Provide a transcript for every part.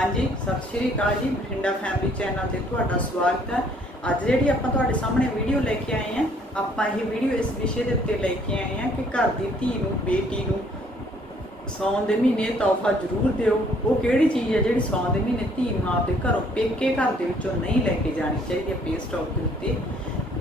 ਹਾਂਜੀ, ਸਤਿ ਸ਼੍ਰੀ ਅਕਾਲ ਜੀ, ਬਠਿੰਡਾ ਫੈਮਿਲੀ ਚੈਨਲ ਤੇ ਤੁਹਾਡਾ ਸਵਾਗਤ ਹੈ। ਅੱਜ ਜਿਹੜੀ ਆਪਾਂ ਤੁਹਾਡੇ ਸਾਹਮਣੇ ਵੀਡੀਓ ਲੈ ਕੇ ਆਏ ਹਾਂ, ਆਪਾਂ ਇਹ ਵੀਡੀਓ ਇਸ ਵਿਸ਼ੇ ਦੇ ਉੱਤੇ ਲੈ ਕੇ ਆਏ ਹਾਂ ਕਿ ਘਰ ਦੀ ਧੀ ਨੂੰ, ਬੇਟੀ ਨੂੰ ਸੌਣ ਦੇ ਮਹੀਨੇ ਤੋਹਫਾ ਜ਼ਰੂਰ ਦਿਓ। ਉਹ ਕਿਹੜੀ ਚੀਜ਼ ਹੈ ਜਿਹੜੀ ਸੌਣ ਦੇ ਮਹੀਨੇ ਧੀ ਨੂੰ ਆਪਦੇ ਘਰੋਂ ਪੇਕੇ ਘਰ ਦੇ ਵਿੱਚੋਂ ਨਹੀਂ ਲੈ ਕੇ ਜਾਣੀ ਚਾਹੀਦੀ ਹੈ ਪੇ ਸਟਾਕ ਦੇ ਉੱਤੇ?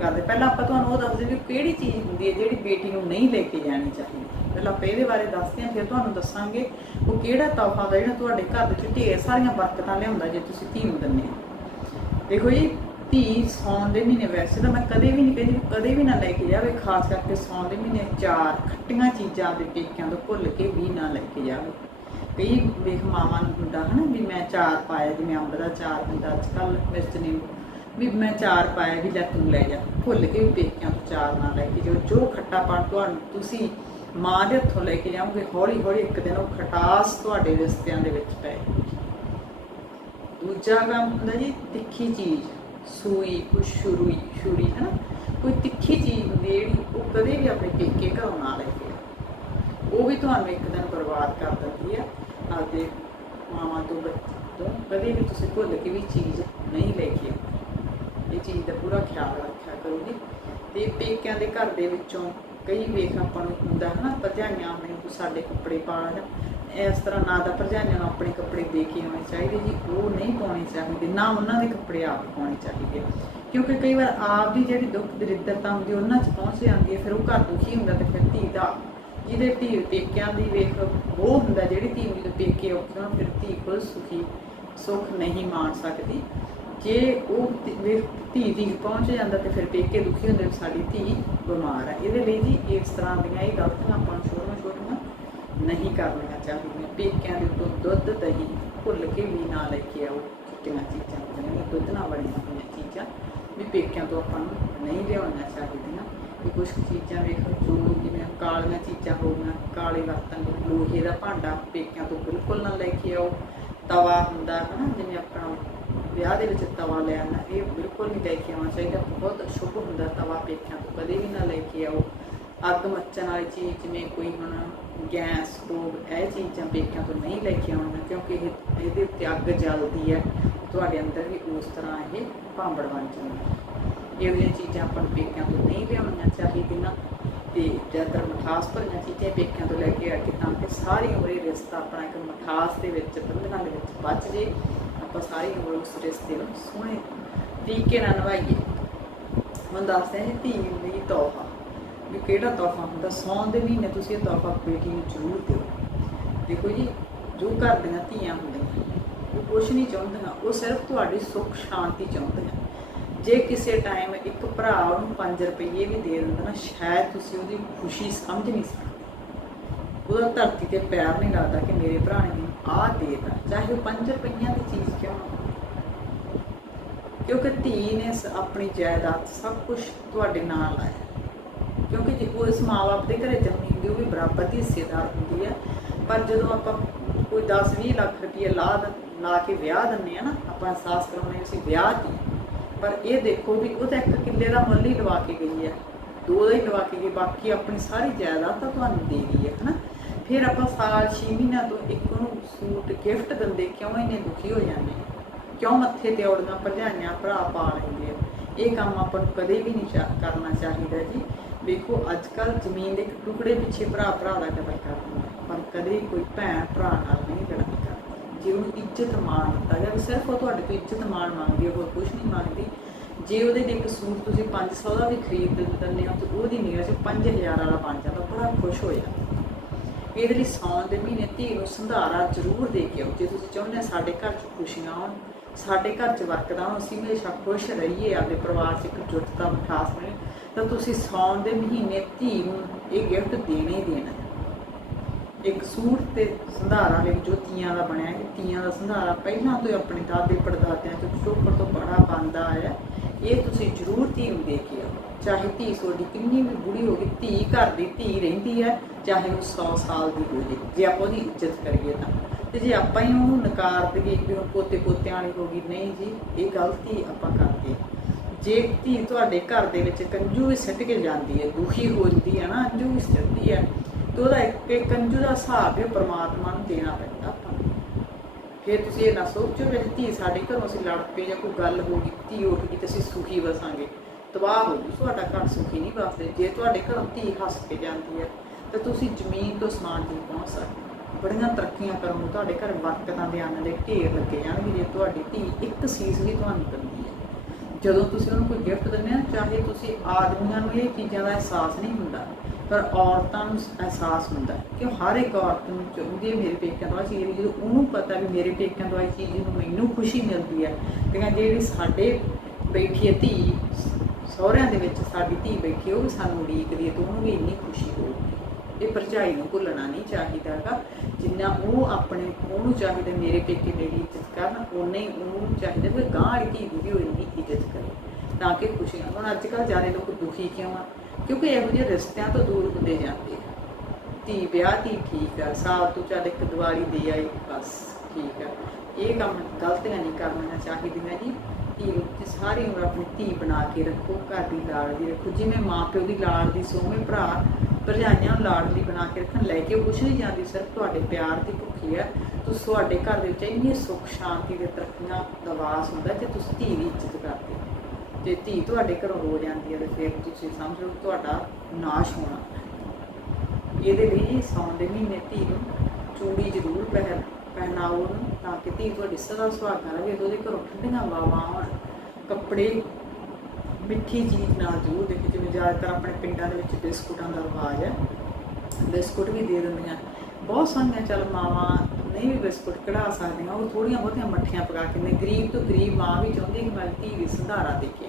ਕਰਦੇ ਪਹਿਲਾਂ ਆਪਾਂ ਤੁਹਾਨੂੰ ਉਹ ਦੱਸਦੇ ਵੀ ਕਿਹੜੀ ਚੀਜ਼ ਹੁੰਦੀ ਹੈ ਜਿਹੜੀ ਬੇਟੀ ਨੂੰ ਨਹੀਂ ਲੈ ਕੇ ਜਾਣੀ ਚਾਹੀਦੀ। ਪਹਿਲਾਂ ਆਪਾਂ ਇਹਦੇ ਬਾਰੇ ਦੱਸਦੇ ਹਾਂ, ਫਿਰ ਤੁਹਾਨੂੰ ਦੱਸਾਂਗੇ ਉਹ ਕਿਹੜਾ ਤੋਹਫਾ ਦਾ ਜਿਹੜਾ ਤੁਹਾਡੇ ਘਰ ਵਿੱਚ ਢੇਰ ਸਾਰੀਆਂ ਬਰਕਤਾਂ ਲਿਆਉਂਦਾ ਜੇ ਤੁਸੀਂ ਧੀ ਨੂੰ ਦਿੰਦੇ ਹੋ। ਦੇਖੋ ਜੀ, ਧੀ ਸੌਣ ਦੇ ਮਹੀਨੇ ਵੈਸੇ ਤਾਂ ਮੈਂ ਕਦੇ ਵੀ ਨਹੀਂ ਕਹਿੰਦੀ, ਕਦੇ ਵੀ ਨਾ ਲੈ ਕੇ ਜਾਵੇ, ਖਾਸ ਕਰਕੇ ਸੌਣ ਦੇ ਮਹੀਨੇ ਚਾਰ ਖੱਟੀਆਂ ਚੀਜ਼ਾਂ ਦੇ ਪੇਕਿਆਂ ਤੋਂ ਭੁੱਲ ਕੇ ਵੀ ਨਾ ਲੈ ਕੇ ਜਾਵੇ। ਕਈ ਵੇਖ ਮਾਵਾਂ ਨੂੰ ਹੁੰਦਾ ਹਨਾ ਵੀ ਮੈਂ ਚਾਰ ਪਾਇਆ ਜਿਵੇਂ ਅੰਬ ਦਾ ਚਾਰ ਹੁੰਦਾ ਅੱਜ ਕੱਲ ਮਿਰਚ ਨਿੰਬੂ ਵੀ ਮੈਂ ਚਾਰ ਪਾਇਆ ਵੀ ਲੈ ਤੂੰ ਲੈ ਜਾ। ਭੁੱਲ ਕੇ ਵੀ ਪੇਕਿਆਂ ਤੋਂ ਚਾਰ ਨਾ ਲੈ ਕੇ ਜਾਓ। ਜੋ ਖੱਟਾ ਪਾਣ ਤੁਹਾਨੂੰ ਤੁਸੀਂ ਮਾਂ ਦੇ ਹੱਥੋਂ ਲੈ ਕੇ ਜਾਓਗੇ ਹੌਲੀ ਹੌਲੀ ਇੱਕ ਦਿਨ ਉਹ ਖਟਾਸ ਤੁਹਾਡੇ ਰਿਸ਼ਤਿਆਂ ਦੇ ਵਿੱਚ ਪੈ ਦੂਜਾ ਕੰਮ ਹੁੰਦਾ ਜੀ, ਤਿੱਖੀ ਚੀਜ਼, ਸੂਈ ਕੁਛ ਸ਼ੁਰੂਈ ਛੁਰੀ ਹੈ ਨਾ? ਕੋਈ ਤਿੱਖੀ ਚੀਜ਼ ਹੁੰਦੀ ਜਿਹੜੀ ਉਹ ਕਦੇ ਵੀ ਆਪਣੇ ਪੇਕੇ ਘਰੋਂ ਨਾ ਲੈ ਕੇ ਆਓ। ਉਹ ਵੀ ਤੁਹਾਨੂੰ ਇੱਕ ਦਿਨ ਬਰਬਾਦ ਕਰ ਦਿੰਦੀ ਹੈ। ਆਪਦੇ ਮਾਵਾਂ ਤੋਂ ਬੱਚੇ ਤੋਂ ਕਦੇ ਵੀ ਤੁਸੀਂ ਭੁੱਲ ਕੇ ਵੀ ਚੀਜ਼ ਨਹੀਂ ਲੈ ਕੇ ਇਹ ਚੀਜ਼ ਦਾ ਪੂਰਾ ਖਿਆਲ ਰੱਖਿਆ ਕਰੋ ਜੀ ਤੇ ਪੇਕਿਆਂ ਦੇ ਘਰ ਦੇ ਵਿੱਚੋਂ ਕਈ ਵੇਖ ਆਪਾਂ ਨੂੰ ਹੁੰਦਾ ਹੈ ਭਰਜਾਈਆਂ ਮੈਨੂੰ ਤੂੰ ਸਾਡੇ ਕੱਪੜੇ ਪਾ ਇਸ ਤਰ੍ਹਾਂ ਨਾ ਤਾਂ ਭਰਜਾਈਆਂ ਨੂੰ ਆਪਣੇ ਕੱਪੜੇ ਦੇ ਕੇ ਆਉਣੇ ਚਾਹੀਦੇ ਜੀ, ਉਹ ਨਹੀਂ ਪਾਉਣੇ ਚਾਹੀਦੇ, ਨਾ ਉਹਨਾਂ ਦੇ ਕੱਪੜੇ ਆਪ ਪਾਉਣੇ ਚਾਹੀਦੇ। ਕਿਉਂਕਿ ਕਈ ਵਾਰ ਆਪ ਦੀ ਜਿਹੜੀ ਦੁੱਖ ਦਰਿਦਰਤਾ ਹੁੰਦੀ, ਉਹਨਾਂ 'ਚ ਪਹੁੰਚ ਜਾਂਦੀ ਹੈ, ਫਿਰ ਉਹ ਘਰ ਦੁਖੀ ਹੁੰਦਾ ਤੇ ਫਿਰ ਧੀ ਦਾ, ਜਿਹਦੇ ਧੀ ਪੇਕਿਆਂ ਦੀ ਵੇਖ, ਉਹ ਹੁੰਦਾ, ਜਿਹੜੀ ਧੀ ਨੂੰ ਪੇਕੇ ਔਖੇ ਹੋਣ, ਫਿਰ ਧੀ ਕੋਲ ਸੁਖੀ, ਸੁਖ ਨਹੀਂ ਮਾਣ ਸਕਦੀ। ਜੇ ਉਹ ਧੀ- ਧੀ ਦੀ ਪਹੁੰਚ ਜਾਂਦਾ ਤੇ ਫਿਰ ਪੇਕੇ ਦੁਖੀ ਹੁੰਦੇ ਵੀ ਸਾਡੀ ਧੀ ਬਿਮਾਰ ਹੈ ਇਹਦੇ ਲਈ ਜੀ ਇਸ ਤਰ੍ਹਾਂ ਦੀਆਂ ਇਹ ਗਲਤੀਆਂ ਆਪਾਂ ਨੂੰ ਛੋਟੀਆਂ ਛੋਟੀਆਂ ਨਹੀਂ ਕਰਨੀਆਂ ਚਾਹੀਦੀਆਂ। ਪੇਕਿਆਂ ਦੇ ਤੋਂ ਦੁੱਧ, ਦਹੀਂ ਭੁੱਲ ਕੇ ਵੀ ਨਾ ਲੈ ਕੇ ਆਓ। ਚਿੱਟੀਆਂ ਚੀਜ਼ਾਂ ਜਿਹੜੀਆਂ ਦੁੱਧ ਨਾਲ ਬਣੀਆਂ ਹੋਈਆਂ ਚੀਜ਼ਾਂ ਵੀ ਪੇਕਿਆਂ ਤੋਂ ਆਪਾਂ ਨੂੰ ਨਹੀਂ ਲਿਆਉਣੀਆਂ ਚਾਹੀਦੀਆਂ। ਵੀ ਕੁਝ ਚੀਜ਼ਾਂ ਵੇਖੋ ਜੋ ਜਿਵੇਂ ਕਾਲੀਆਂ ਚੀਜ਼ਾਂ ਹੋ ਗਈਆਂ, ਕਾਲੇ ਬਰਤਨ ਲੋਹੇ ਦਾ ਭਾਂਡਾ ਪੇਕਿਆਂ ਤੋਂ ਬਿਲਕੁਲ ਨਾ ਲੈ ਕੇ ਆਓ। ਤਵਾ ਹੁੰਦਾ ਹੈ ਨਾ ਜਿਵੇਂ ਆਪਣਾ ਵਿਆਹ ਦੇ ਵਿੱਚ ਤਵਾ ਲਿਆਣਾ ਇਹ ਬਿਲਕੁਲ ਨਹੀਂ ਲੈ ਕੇ ਆਉਣਾ ਚਾਹੀਦਾ। ਬਹੁਤ ਅਸ਼ੁਭ ਹੁੰਦਾ ਤਵਾ ਪੇਕਿਆਂ ਤੋਂ, ਕਦੇ ਵੀ ਨਾ ਲੈ ਕੇ ਆਓ। ਅੱਗ ਮੱਚਣ ਵਾਲੀ ਚੀਜ਼ ਜਿਵੇਂ ਕੋਈ ਹੁਣ ਗੈਸ, ਸਟੋਵ, ਇਹ ਚੀਜ਼ਾਂ ਪੇਕਿਆਂ ਤੋਂ ਨਹੀਂ ਲੈ ਕੇ ਆਉਣੀਆਂ, ਕਿਉਂਕਿ ਇਹ, ਇਹਦੇ ਉੱਤੇ ਅੱਗ ਜਲਦੀ ਹੈ। ਤੁਹਾਡੇ ਅੰਦਰ ਵੀ ਉਸ ਤਰ੍ਹਾਂ ਇਹ ਭਾਂਬੜ ਬਣ ਜਾਂਦਾ ਇਹੋ ਜਿਹੀਆਂ ਚੀਜ਼ਾਂ ਆਪਾਂ ਨੂੰ ਪੇਕਿਆਂ ਤੋਂ ਨਹੀਂ ਲਿਆਉਣੀਆਂ ਚਾਹੀਦੀਆਂ। ਤੇ ਜ਼ਿਆਦਾਤਰ ਮਠਾਸ ਭਰੀਆਂ ਚੀਜ਼ਾਂ ਪੇਕਿਆਂ ਤੋਂ ਲੈ ਕੇ ਆ ਕੇ ਤਾਂ ਕਿ ਸਾਰੀ ਉਮਰ ਇਹ ਰਿਸ਼ਤਾ ਆਪਣਾ ਇੱਕ ਮਠਾਸ ਦੇ ਵਿੱਚ, ਬੰਧਨਾਂ ਦੇ ਵਿੱਚ ਬਚ ਜੇ। ਆਪਾਂ ਸਾਰੀ ਉਮਰ ਉਸ ਰਿਸ਼ਤੇ ਨੂੰ ਸੋਹਣੇ ਤਰੀਕੇ ਨਾਲ ਨਿਭਾਈਏ। ਹੁਣ ਦੱਸਦੇ ਹਾਂ ਧੀ ਲਈ ਤੋਹਫਾ। ਵੀ ਕਿਹੜਾ ਤੋਹਫਾ ਹੁੰਦਾ? ਸੌਣ ਦੇ ਮਹੀਨੇ ਤੁਸੀਂ ਇਹ ਤੋਹਫਾ ਬੇਟੀ ਨੂੰ ਜ਼ਰੂਰ ਦਿਓ। ਦੇਖੋ ਜੀ, ਜੋ ਘਰ ਦੀਆਂ ਧੀਆਂ ਹੁੰਦੀਆਂ, ਉਹ ਕੁਛ ਨਹੀਂ ਚਾਹੁੰਦੀਆਂ, ਉਹ ਸਿਰਫ ਤੁਹਾਡੀ ਸੁੱਖ, ਸ਼ਾਂਤੀ ਚਾਹੁੰਦੀਆਂ। ਜੇ ਕਿਸੇ ਟਾਈਮ ਇੱਕ ਭਰਾ ਉਹਨੂੰ 5 ਰੁਪਏ ਵੀ ਦੇ ਦਿੰਦਾ ਨਾ, ਸ਼ਾਇਦ ਤੁਸੀਂ ਉਹਦੀ ਖੁਸ਼ੀ ਸਮਝ ਨਹੀਂ ਸਕਦੇ। ਉਹਦਾ ਧਰਤੀ ਤੇ ਪੈਰ ਨਹੀਂ ਲੱਗਦਾ ਕਿ ਮੇਰੇ ਭਰਾ ਨੇ ਮੈਨੂੰ ਆਹ ਚਾਹੇ ਉਹ 5 ਰੁਪਈਆਂ ਦੀ ਚੀਜ਼ ਕਿਉਂ ਕਿਉਂਕਿ ਧੀ ਨੇ ਆਪਣੀ ਜਾਇਦਾਦ ਸਭ ਕੁਝ ਤੁਹਾਡੇ ਨਾਲ ਲਾਇਆ। ਕਿਉਂਕਿ ਜੇ ਉਹ ਇਸ ਮਾਂ-ਬਾਪ ਦੇ ਘਰੇ ਜੰਮੀ ਹੁੰਦੀ, ਉਹ ਵੀ ਬਰਾਬਰ ਦੀ ਹਿੱਸੇਦਾਰ ਹੁੰਦੀ ਹੈ ਪਰ ਜਦੋਂ ਆਪਾਂ ਕੋਈ 10-20 ਲੱਖ ਰੁਪਏ ਲਾ ਲਾ ਕੇ ਵਿਆਹ ਦਿੰਨੇ ਆ ਨਾ, ਆਪਾਂ ਅਹਿਸਾਸ ਕਰਾਉਂਦੇ ਅਸੀਂ ਵਿਆਹ ਦੀ ਪਰ ਇਹ ਦੇਖੋ ਵੀ ਉਹ ਤਾਂ ਇੱਕ ਕਿੱਲੇ ਦਾ ਮੁੱਲ ਹੀ ਲਵਾ ਕੇ ਗਈ ਹੈ ਦੋ ਦਾ ਹੀ ਲਵਾ ਕੇ ਗਈ, ਬਾਕੀ ਆਪਣੀ ਸਾਰੀ ਜਾਇਦਾਦ ਤਾਂ ਤੁਹਾਨੂੰ ਦੇ ਗਈ ਹੈ ਹਨਾ? ਫਿਰ ਆਪਾਂ ਸਾਲ 6 ਮਹੀਨਿਆਂ ਤੋਂ ਇੱਕ ਨੂੰ ਸੂਟ ਗਿਫਟ ਦਿੰਦੇ ਕਿਉਂ ਇੰਨੇ ਦੁਖੀ ਹੋ ਜਾਂਦੇ ਕਿਉਂ ਮੱਥੇ ਤੇ ਔੜੀਆਂ ਭਰਜਾਈਆਂ ਭਰਾ ਪਾ ਲੈਂਦੇ ਆ? ਇਹ ਕੰਮ ਆਪਾਂ ਨੂੰ ਕਦੇ ਵੀ ਨਹੀਂ ਕਰਨਾ ਚਾਹੀਦਾ ਜੀ। ਵੇਖੋ ਅੱਜ ਕੱਲ ਜ਼ਮੀਨ ਦੇ ਟੁਕੜੇ ਪਿੱਛੇ ਭਰਾ ਭਰਾ ਦਾ ਕਤਲ ਕਰਦਾ ਪਰ ਕਦੇ ਕੋਈ ਭੈਣ, ਭਰਾ ਨਾਲ ਨਹੀਂ ਲੜਾਈ ਕਰਦੀ। ਜੇ ਉਹਨੂੰ ਇੱਜ਼ਤ ਮਾਣ ਦਿੱਤਾ ਜਾਵੇ, ਸਿਰਫ ਉਹ ਤੁਹਾਡੇ ਤੋਂ ਇੱਜ਼ਤ ਮਾਣ ਮੰਗਦੀ ਹੈ ਹੋਰ ਕੁਝ ਨਹੀਂ ਮੰਗਦੀ। ਜੇ ਉਹਦੇ ਲਈ ਇੱਕ ਸੂਟ ਤੁਸੀਂ 500 ਦਾ ਵੀ ਖਰੀਦ ਦਿੰਦੇ ਹੋ, ਤੇ ਉਹਦੀ ਨਿਗਾਹ 'ਚ 5000 ਵਾਲਾ ਬਣ ਜਾਂਦਾ, ਬੜਾ ਖੁਸ਼ ਹੋ ਜਾਂਦਾ। ਇਹਦੇ ਲਈ ਸੌਣ ਦੇ ਮਹੀਨੇ ਧੀ ਨੂੰ ਸੰਧਾਰਾ ਜ਼ਰੂਰ ਦੇ ਕੇ ਆਓ। ਜੇ ਤੁਸੀਂ ਚਾਹੁੰਦੇ ਹੋ ਸਾਡੇ ਘਰ 'ਚ ਖੁਸ਼ੀਆਂ ਆਉਣ ਸਾਡੇ ਘਰ 'ਚ ਵਰਕਦਾ ਹੋਣ, ਅਸੀਂ ਹਮੇਸ਼ਾ ਖੁਸ਼ ਰਹੀਏ ਆਪਣੇ ਪਰਿਵਾਰ 'ਚ ਇੱਕ ਜੁਟਤਾ ਮਿਠਾਸ ਮਿਲੇ ਤਾਂ ਤੁਸੀਂ ਸੌਣ ਦੇ ਮਹੀਨੇ ਧੀ ਨੂੰ ਇਹ ਗਿਫਟ ਦੇਣਾ ਹੀ ਦੇਣਾ। ਇੱਕ ਸੂਟ ਤੇ ਸੰਧਾਰਾ ਲਈ ਜੋ ਤੀਆਂ ਦਾ ਬਣਿਆ ਹੈ। ਤੀਆਂ ਦਾ ਸੰਧਾਰਾ ਪਹਿਲਾਂ ਤੋਂ ਹੀ ਆਪਣੇ ਦਾਦੇ ਪੜਦਾਦਿਆਂ ਤੋਂ ਚੋਪੜ ਤੋਂ ਬੜਾ ਬੰਦਾ ਆਇਆ ਇਹ ਤੁਸੀਂ ਜ਼ਰੂਰ ਧੀ ਨੂੰ ਦੇ ਕੇ ਚਾਹੇ ਧੀ ਤੁਹਾਡੀ ਕਿੰਨੀ ਵੀ ਬੁੜੀ ਹੋ ਗਈ, ਧੀ ਘਰ ਦੀ ਧੀ ਰਹਿੰਦੀ ਹੈ, ਚਾਹੇ ਉਹ 100 ਸਾਲ ਦੀ ਹੋ ਜੇ। ਜੇ ਆਪਾਂ ਉਹਦੀ ਇੱਜ਼ਤ ਕਰੀਏ ਤਾਂ। ਤੇ ਜੇ ਆਪਾਂ ਹੀ ਉਹਨੂੰ ਨਕਾਰ ਦਈਏ ਕਿ ਉਹ ਪੋਤੇ ਪੋਤਿਆਂ ਵਾਲੀ ਹੋ ਗਈ, ਨਹੀਂ ਜੀ, ਇਹ ਗਲਤੀ ਆਪਾਂ ਕਰਦੇ ਜੇ ਧੀ ਤੁਹਾਡੇ ਘਰ ਦੇ ਵਿੱਚ ਕੰਜੂ ਵੀ ਸਿੱਟ ਕੇ ਜਾਂਦੀ ਹੈ, ਦੁਖੀ ਹੋ ਜਾਂਦੀ ਹੈ ਨਾ, ਅੰਜੂ ਵੀ ਸਿੱਟਦੀ ਹੈ, ਤੇ ਉਹਦਾ ਇੱਕ ਇੱਕ ਕੰਜੂ ਦਾ ਹਿਸਾਬ ਵੀ ਪ੍ਰਮਾਤਮਾ ਨੂੰ ਦੇਣਾ ਪੈਂਦਾ ਆਪਾਂ ਫਿਰ ਤੁਸੀਂ ਇਹ ਨਾ ਸੋਚੋ ਵੀ ਧੀ ਸਾਡੇ ਘਰੋਂ ਅਸੀਂ ਲੜ ਪਏ ਜਾਂ ਕੋਈ ਗੱਲ ਹੋ ਗਈ, ਧੀ ਉੱਠ ਗਈ ਤੇ ਅਸੀਂ ਸੁਖੀ ਵਸਾਂਗੇ। ਤਬਾਹ ਹੋ ਜੂ ਤੁਹਾਡਾ ਘਰ ਸੁਖੀ ਨਹੀਂ ਵਾਸਤੇ ਜੇ ਤੁਹਾਡੇ ਘਰੋਂ ਧੀ ਹੱਸ ਕੇ ਜਾਂਦੀ ਹੈ, ਤਾਂ ਤੁਸੀਂ ਜ਼ਮੀਨ ਤੋਂ ਸਮਾਨ ਨਹੀਂ ਪਹੁੰਚ ਸਕਦੇ। ਬੜੀਆਂ ਤਰੱਕੀਆਂ ਕਰੋ ਤੁਹਾਡੇ ਘਰ ਬਰਕਤਾਂ ਦੇ ਆਨੰਦ ਦੇ ਢੇਰ ਲੱਗੇ ਜਾਣਗੇ, ਜੇ ਤੁਹਾਡੀ ਧੀ ਇੱਕ ਸੀਸ ਵੀ ਤੁਹਾਨੂੰ ਦਿੰਦੀ ਹੈ। ਜਦੋਂ ਤੁਸੀਂ ਉਹਨੂੰ ਕੋਈ ਗਿਫਟ ਦਿੰਦੇ ਆ ਚਾਹੇ ਤੁਸੀਂ ਆਦਮੀਆਂ ਨੂੰ ਇਹ ਚੀਜ਼ਾਂ ਦਾ ਅਹਿਸਾਸ ਨਹੀਂ ਹੁੰਦਾ, ਪਰ ਔਰਤਾਂ ਨੂੰ ਅਹਿਸਾਸ ਹੁੰਦਾ ਕਿ ਹਰ ਇੱਕ ਔਰਤ ਨੂੰ ਚਾਹੁੰਦੀ ਹੈ, ਮੇਰੇ ਪੇਕਿਆਂ ਤੋਂ ਆਹ ਚੀਜ਼ ਜਦੋਂ ਉਹਨੂੰ ਪਤਾ ਵੀ ਮੇਰੇ ਪੇਕਿਆਂ ਤੋਂ ਆਹ ਚੀਜ਼ ਨੂੰ ਮੈਨੂੰ ਖੁਸ਼ੀ ਮਿਲਦੀ ਹੈ। ਤੇ ਜਿਹੜੀ ਸਾਡੇ ਬੈਠੀ ਧੀ ਸਹੁਰਿਆਂ ਦੇ ਵਿੱਚ ਸਾਡੀ ਧੀ ਬੈਠੀ ਉਹ ਵੀ ਸਾਨੂੰ ਉਡੀਕਦੀ ਹੈ, ਤੇ ਉਹਨੂੰ ਵੀ ਇੰਨੀ ਖੁਸ਼ੀ ਹੋਊਗੀ ਇਹ ਭਰਜਾਈ ਨੂੰ ਭੁੱਲਣਾ ਨਹੀਂ ਚਾਹੀਦਾਗਾ ਜਿੰਨਾ ਉਹ ਆਪਣੇ, ਉਹਨੂੰ ਚਾਹੀਦਾ ਮੇਰੇ ਪੇਕੇ ਮੇਰੀ ਇੱਜ਼ਤ ਕਰਨ ਉਹਨੇ ਉਹਨੂੰ ਚਾਹੀਦਾ ਵੀ ਗਾਂ ਵਾਲੀ ਧੀ ਦੀ ਵੀ ਉਹ ਇੰਨੀ ਇੱਜ਼ਤ ਕਰੇ, ਤਾਂ ਕਿ ਖੁਸ਼ੀਆਂ ਹੁਣ। ਅੱਜ ਕੱਲ੍ਹ ਜ਼ਿਆਦਾ ਲੋਕ ਦੁਖੀ ਕਿਉਂ ਆ? ਕਿਉਂਕਿ ਇਹੋ ਜਿਹੇ ਰਿਸ਼ਤਿਆਂ ਤੋਂ ਦੂਰ ਹੁੰਦੇ ਜਾਂਦੇ ਆ। ਧੀ ਵਿਆਹ, ਧੀ ਠੀਕ ਆ, ਸਾਲ ਤੋਂ ਚੱਲ ਇੱਕ ਦੀਵਾਲੀ ਦੇ ਆਈ, ਬਸ ਠੀਕ ਆ। ਇਹ ਕੰਮ ਗਲਤੀਆਂ ਨਹੀਂ ਕਰਨੀਆਂ ਚਾਹੀਦੀਆਂ ਜੀ। ਧੀ ਨੂੰ ਸਾਰੀ ਉਮਰ ਆਪਣੀ ਧੀ ਬਣਾ ਕੇ ਰੱਖੋ, ਘਰ ਦੀ ਲਾਡਲੀ ਰੱਖੋ। ਜਿਵੇਂ ਮਾਂ ਪਿਓ ਦੀ ਲਾਡਲੀ ਸੋਵੇਂ ਭਰਾ, ਭਰਜਾਈਆਂ ਨੂੰ ਲਾਡਲੀ ਬਣਾ ਕੇ ਰੱਖਣ, ਲੈ ਕੇ ਉਹ ਕੁਛ ਨਹੀਂ ਜਾਂਦੀ ਸਿਰਫ ਤੁਹਾਡੇ ਪਿਆਰ ਦੀ ਭੁੱਖੀ ਹੈ, ਤੁਸੀਂ ਤੁਹਾਡੇ ਘਰ ਦੇ ਵਿੱਚ ਇੰਨੀ ਸੁੱਖ ਸ਼ਾਂਤੀ ਦੇ ਤਰੱਕੀਆਂ ਦਾ ਵਾਸ ਹੁੰਦਾ ਜੇ ਤੁਸੀਂ ਧੀ ਦੀ ਇੱਜ਼ਤ ਕਰਦੇ ਹੋ। ਜੇ ਧੀ ਤੁਹਾਡੇ ਘਰੋਂ ਹੋ ਜਾਂਦੀ ਹੈ ਤਾਂ ਫਿਰ ਤੁਸੀਂ ਸਮਝ ਲਓ ਤੁਹਾਡਾ ਨਾਸ਼ ਹੋਣਾ। ਇਹਦੇ ਲਈ ਸਾਉਣ ਦੇ ਮਹੀਨੇ ਧੀ ਨੂੰ ਚੂੜੀ ਜ਼ਰੂਰ ਪਹਿਨ, ਪਹਿਨਾਓ ਉਹਨੂੰ। ਤਾਂ ਕਿ ਧੀ ਤੁਹਾਡੀ ਸਦਾ ਸੁਹਾਗਣ ਰਹੇ ਉਹਦੇ ਘਰੋਂ ਠੰਡੀਆਂ ਹਵਾਵਾਂ ਆਉਣ। ਕੱਪੜੇ ਮਿੱਠੀ ਚੀਜ਼ ਨਾਲ ਜ਼ਰੂਰ ਦੇਖੇ, ਜਿਵੇਂ ਜ਼ਿਆਦਾਤਰ ਆਪਣੇ ਪਿੰਡਾਂ ਦੇ ਵਿੱਚ ਬਿਸਕੁਟਾਂ ਦਾ ਰਿਵਾਜ ਹੈ। ਬਿਸਕੁਟ ਵੀ ਦੇ ਦਿੰਦੀਆਂ। ਬਹੁਤ ਸਾਰੀਆਂ, ਚੱਲ ਮਾਵਾਂ ਨਹੀਂ ਵੀ ਬਿਸਕੁਟ ਕਢਾ ਸਕਦੀਆਂ, ਉਹ ਥੋੜੀਆਂ ਬਹੁਤੀਆਂ ਮੱਠੀਆਂ ਪਕਾ ਕੇ ਨੇ ਗਰੀਬ ਤੋਂ ਗਰੀਬ ਮਾਂ ਵੀ ਚਾਹੁੰਦੀ ਕਿ ਮੇਰੀ ਧੀ ਵੀ ਸੰਧਾਰਾ ਦੇ ਕੇ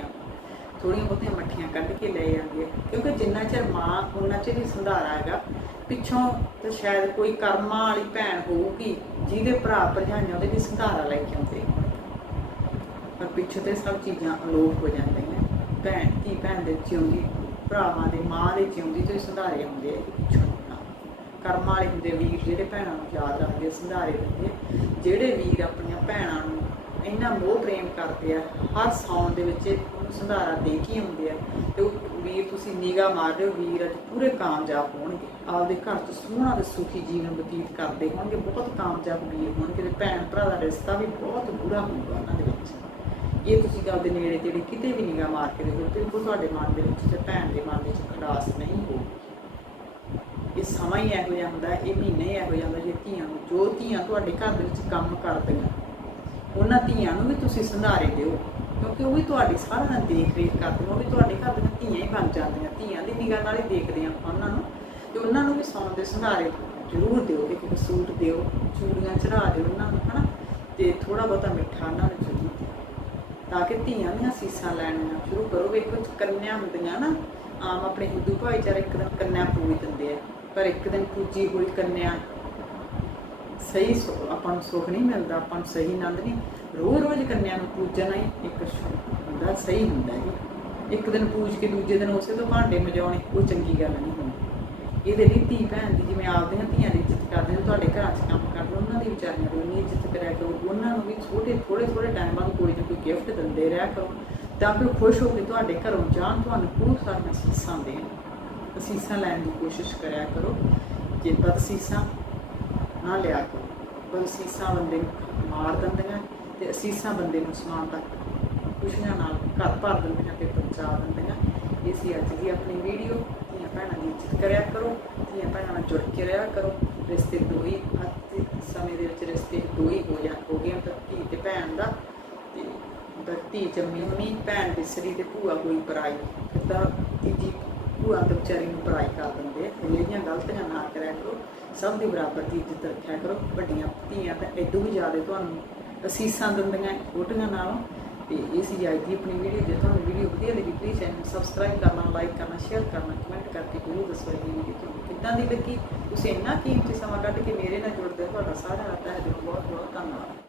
ਥੋੜੀਆਂ ਬਹੁਤੀਆਂ ਮੱਠੀਆਂ ਕੱਢ ਕੇ ਲੈ ਜਾਂਦੀ ਹੈ ਕਿਉਂਕਿ ਜਿੰਨਾ ਚਿਰ ਮਾਂ ਉਹਨਾਂ ਚਿਰ ਹੀ ਸੰਧਾਰਾ ਹੈਗਾ। ਪਿੱਛੋਂ ਤਾਂ ਸ਼ਾਇਦ ਕੋਈ ਕਰਮਾਂ ਵਾਲੀ ਭੈਣ ਹੋਊਗੀ, ਜਿਹਦੇ ਭਰਾ ਭਰਜਾਈਆਂ ਉਹਦੇ ਲਈ ਸੰਧਾਰਾ ਲੈ ਕੇ ਆਉਂਦੇ। ਪਰ ਪਿੱਛੋਂ ਤੇ ਸਭ ਚੀਜ਼ਾਂ ਅਲੋਪ ਹੋ ਜਾਂਦੀਆਂ। ਭੈਣ ਧੀ ਭੈਣ ਦੇ ਜਿਉਂਦੀ, ਭਰਾਵਾਂ ਦੇ ਮਾਂ ਦੇ ਜਿਉਂਦੀ ਤੋਂ ਹੀ ਸੰਧਾਰੇ ਆਉਂਦੇ ਆ ਪਿੱਛੋਂ। ਕਰਮਾਂ ਵਾਲੇ ਹੁੰਦੇ ਵੀਰ, ਜਿਹੜੇ ਭੈਣਾਂ ਨੂੰ ਯਾਦ ਰੱਖਦੇ ਸੰਧਾਰੇ ਦਿੰਦੇ ਜਿਹੜੇ ਵੀਰ ਆਪਣੀਆਂ ਭੈਣਾਂ ਨੂੰ ਇੰਨਾ ਮੋਹ ਪ੍ਰੇਮ ਕਰਦੇ ਆ, ਹਰ ਸੌਣ ਦੇ ਵਿੱਚ ਉਹਨੂੰ ਸੰਧਾਰਾ ਦੇ ਕੇ ਆਉਂਦੇ ਆ ਤੇ ਉਹ ਵੀਰ ਤੁਸੀਂ ਨਿਗਾਹ ਮਾਰ ਰਹੇ ਹੋ, ਵੀਰ ਅੱਜ ਪੂਰੇ ਕਾਮਯਾਬ ਹੋਣਗੇ, ਆਪਦੇ ਘਰ 'ਚ ਸੋਹਣਾ ਤੇ ਸੁਖੀ ਜੀਵਨ ਬਤੀਤ ਕਰਦੇ ਹੋਣਗੇ, ਬਹੁਤ ਕਾਮਯਾਬ ਵੀਰ ਹੋਣਗੇ ਤੇ ਭੈਣ ਭਰਾ ਦਾ ਰਿਸ਼ਤਾ ਵੀ ਬਹੁਤ ਬੁਰਾ ਹੋਊਗਾ ਉਹਨਾਂ ਦੇ ਵਿੱਚ। ਇਹ ਤੁਸੀਂ ਗੱਲ ਦੇ ਨੇੜੇ ਤੇੜੇ ਕਿਤੇ ਵੀ ਨਿਗਾਹ ਮਾਰ ਕੇ ਦੇਖੋ ਤੇ ਉਹ ਤੁਹਾਡੇ ਮਨ ਦੇ ਵਿੱਚ ਤੇ ਭੈਣ ਦੇ ਮਨ ਦੇ ਵਿੱਚ ਖੜਾਸ ਨਹੀਂ ਹੋਊਗੀ। ਇਹ ਸਮਾਂ ਹੀ ਇਹੋ ਜਿਹਾ ਹੁੰਦਾ, ਇਹ ਮਹੀਨੇ ਹੀ ਇਹੋ ਜਿਹਾ ਹੁੰਦਾ ਜੇ ਧੀਆਂ ਨੂੰ, ਜੋ ਧੀਆਂ ਤੁਹਾਡੇ ਘਰ ਦੇ ਵਿੱਚ ਕੰਮ ਕਰਦੀਆਂ ਉਹਨਾਂ ਧੀਆਂ ਨੂੰ ਵੀ ਤੁਸੀਂ ਸੰਧਾਰੇ ਦਿਓ, ਕਿਉਂਕਿ ਉਹ ਵੀ ਤੁਹਾਡੀ ਸਾਰਾ ਦਿਨ ਦੇਖ ਰੇਖ ਕਰਦੇ ਉਹ ਵੀ ਤੁਹਾਡੇ ਘਰ ਦੀਆਂ ਧੀਆਂ ਹੀ ਬਣ ਜਾਂਦੀਆਂ, ਧੀਆਂ ਦੀ ਨਿਗਾਹ ਨਾਲ ਹੀ ਦੇਖਦੇ ਆਪਾਂ ਉਹਨਾਂ ਨੂੰ, ਤੇ ਉਹਨਾਂ ਨੂੰ ਵੀ ਸੌਣ ਦੇ ਸੰਧਾਰੇ ਜ਼ਰੂਰ ਦਿਓ, ਇੱਕ ਇੱਕ ਸੂਟ ਦਿਓ, ਚੂੜੀਆਂ ਚੜਾ ਦਿਓ ਉਹਨਾਂ ਨੂੰ, ਹਨਾ, ਤੇ ਥੋੜਾ ਬਹੁਤਾ ਮਿੱਠਾ ਉਹਨਾਂ ਨੂੰ ਜ਼ਰੂਰ ਦਿਓ, ਤਾਂ ਕਿ ਧੀਆਂ ਦੀਆਂ ਸੀਸਾਂ ਲੈਣੀਆਂ ਸ਼ੁਰੂ ਕਰੋ ਵੇਖੋ ਕੰਨਿਆ ਹੁੰਦੀਆਂ ਨਾ, ਆਮ ਆਪਣੇ ਹਿੰਦੂ ਭਾਈਚਾਰੇ ਇੱਕ ਦਿਨ ਕੰਨਿਆ ਪੂਜ ਦਿੰਦੇ ਆ, ਪਰ ਇੱਕ ਦਿਨ ਪੂਜੀ ਹੋਈ ਕੰਨਿਆ ਸਹੀ ਸੁ- ਆਪਾਂ ਨੂੰ ਸੁੱਖ ਨਹੀਂ ਮਿਲਦਾ, ਆਪਾਂ ਨੂੰ ਸਹੀ ਆਨੰਦ ਨਹੀਂ। ਰੋਜ਼ ਰੋਜ਼ ਕੰਨਿਆਂ ਨੂੰ ਪੂਜਣਾ ਹੀ ਇੱਕ ਸ਼ੁ- ਹੁੰਦਾ, ਸਹੀ ਹੁੰਦਾ ਜੀ। ਇੱਕ ਦਿਨ ਪੂਜ ਕੇ ਦੂਜੇ ਦਿਨ ਉਸੇ ਤੋਂ ਭਾਂਡੇ ਮਜਾਉਣੇ ਕੋਈ ਚੰਗੀ ਗੱਲ ਨਹੀਂ ਹੁੰਦੀ। ਇਹਦੇ ਲਈ ਧੀ ਭੈਣ ਦੀ ਜਿਵੇਂ ਆਪਦੀਆਂ ਧੀਆਂ ਦੀ ਇੱਜ਼ਤ ਕਰਦੇ ਹੋ ਤੁਹਾਡੇ ਘਰਾਂ 'ਚ ਕੰਮ ਕਰਦੇ ਉਹਨਾਂ ਦੀ ਵਿਚਾਰੀਆਂ ਦੀ ਉਨੀ ਇੱਜ਼ਤ ਕਰਿਆ ਕਰੋ। ਉਹਨਾਂ ਨੂੰ ਵੀ ਛੋਟੇ ਥੋੜੇ ਥੋੜੇ ਟਾਈਮ ਬਾਅਦ ਕੋਈ ਨਾ ਕੋਈ ਗਿਫਟ ਦਿੰਦੇ ਰਿਹਾ ਕਰੋ। ਤਾਂ ਕਿ ਉਹ ਖੁਸ਼ ਹੋ ਕੇ ਤੁਹਾਡੇ ਘਰੋਂ ਜਾਣ ਤੁਹਾਨੂੰ ਬਹੁਤ ਸਾਰੀਆਂ ਸੀਸਾਂ ਦੇਣ। ਅਸੀਸਾਂ ਲੈਣ ਦੀ ਕੋਸ਼ਿਸ਼ ਕਰਿਆ ਕਰੋ। ਜੇ ਬਦ ਨਾ ਲਿਆ ਕਰੋ। ਬਦ ਸੀਸਾਂ ਬੰਦੇ ਨੂੰ ਮਾਰ ਦਿੰਦੀਆਂ ਤੇ ਅਸੀਸਾਂ ਬੰਦੇ ਨੂੰ ਸਮਾਨ ਤੱਕ ਖੁਸ਼ੀਆਂ ਨਾਲ ਘਰ ਭਰ ਦਿੰਦੀਆਂ ਤੇ ਪਹੁੰਚਾ ਦਿੰਦੀਆਂ। ਇਹ ਸੀ ਅੱਜ ਦੀ ਆਪਣੀ ਵੀਡੀਓ ਧੀਆਂ ਭੈਣਾਂ ਦੀ ਇੱਜ਼ਤ ਕਰਿਆ ਕਰੋ। ਧੀਆਂ ਭੈਣਾਂ ਨਾਲ ਜੁੜ ਕੇ ਰਿਹਾ ਕਰੋ। ਰਿਸ਼ਤੇ ਦੋ ਹੀ ਅੱਜ ਸਮੇਂ ਦੇ ਵਿੱਚ ਰਿਸ਼ਤੇ ਦੋ ਹੀ ਹੋ ਜਾਂ ਹੋ ਗਏ ਤਾਂ ਧੀ ਤੇ ਭੈਣ ਦਾ। ਤੇ ਧੀ ਜੰਮੀ ਹੋਣੀ, ਭੈਣ ਬਿਸਰੀ ਤੇ ਭੂਆ ਕੋਈ ਪਰਾਈ। ਤਾਂ ਤੀਜੀ ਭੂਆ ਤੇ ਵਿਚਾਰੀ ਨੂੰ ਪਰਾਈ ਕਰ ਦਿੰਦੇ ਆ। ਇਹ ਜਿਹੀਆਂ ਗਲਤੀਆਂ ਨਾ ਕਰਿਆ ਕਰੋ। ਸਭ ਦੀ ਬਰਾਬਰ ਦੀ ਇੱਜ਼ਤ ਰੱਖਿਆ ਕਰੋ, ਵੱਡੀਆਂ ਧੀਆਂ ਤਾਂ ਐਡੂ ਵੀ ਜ਼ਿਆਦਾ ਤੁਹਾਨੂੰ ਅਸੀਸਾਂ ਦਿੰਦੀਆਂ ਛੋਟੀਆਂ ਨਾਲੋਂ। ਤੇ ਇਹ ਸੀ ਅੱਜ ਦੀ ਆਪਣੀ ਵੀਡੀਓ ਜੇ ਤੁਹਾਨੂੰ ਵੀਡੀਓ ਵਧੀਆ ਲੱਗੀ ਪਲੀਜ਼ ਚੈਨਲ ਨੂੰ ਸਬਸਕ੍ਰਾਈਬ ਕਰਨਾ ਲਾਈਕ ਕਰਨਾ ਸ਼ੇਅਰ ਕਰਨਾ ਕਮੈਂਟ ਕਰਕੇ ਜ਼ਰੂਰ ਦੱਸੋ ਇਹ ਵੀਡੀਓ ਤੁਹਾਨੂੰ ਕਿੱਦਾਂ ਦੀ ਲੱਗੀ। ਤੁਸੀਂ ਇੰਨਾ ਕੀਮਤੀ ਸਮਾਂ ਕੱਢ ਕੇ ਮੇਰੇ ਨਾਲ ਜੁੜਦੇ ਹੋ, ਤੁਹਾਡਾ ਸਾਰਾ ਦਾ ਬਹੁਤ ਬਹੁਤ ਧੰਨਵਾਦ।